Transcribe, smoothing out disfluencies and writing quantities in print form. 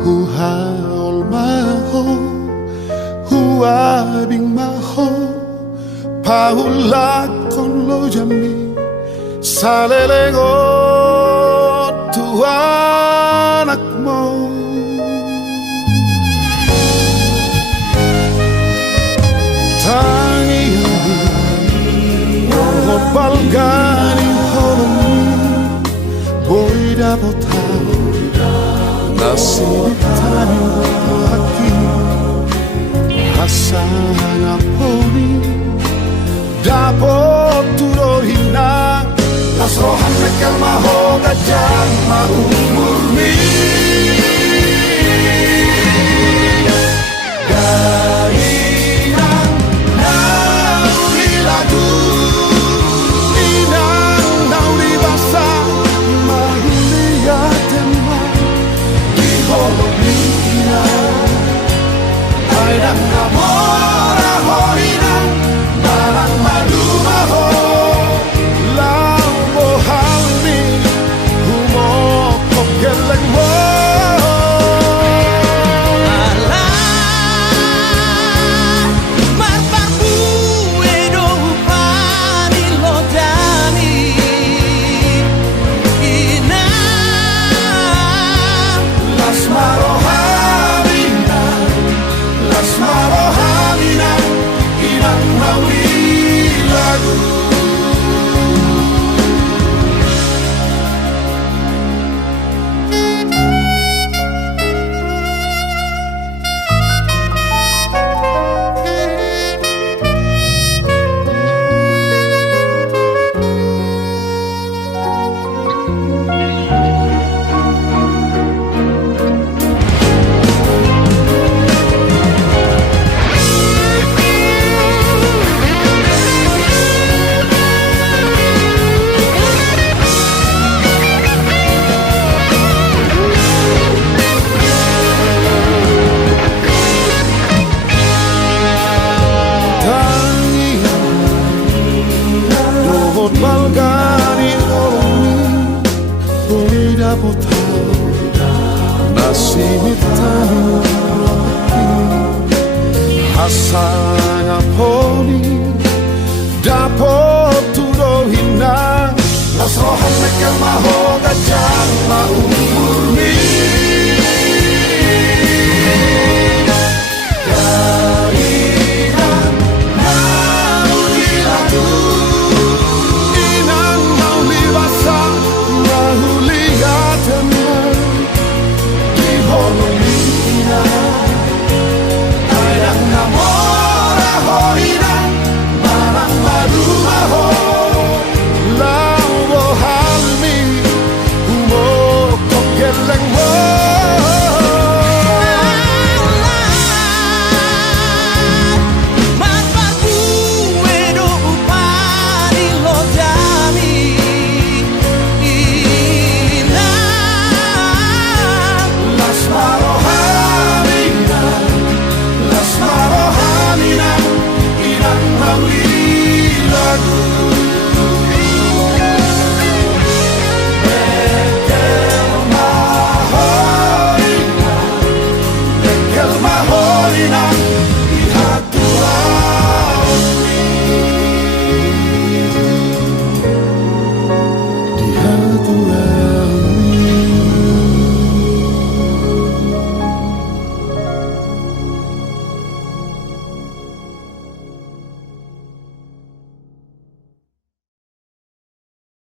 huhaol maho huabing maho paulat con lo jami salelego tu anak mo tangi rohot balgani holong boy dapat nasib tani hati hasana poni dapat turohina nasrohan mekel maho gajah maumurni gainang nauri lagu inang nauri basa mahulia tema di holong nina airang namora hoinang barang madu maho lau bohalmi humo kogeleng mo balgani olongi boy dapat nasib tani hasana poni dapat turohina nasrohan mekel maho gajah maumur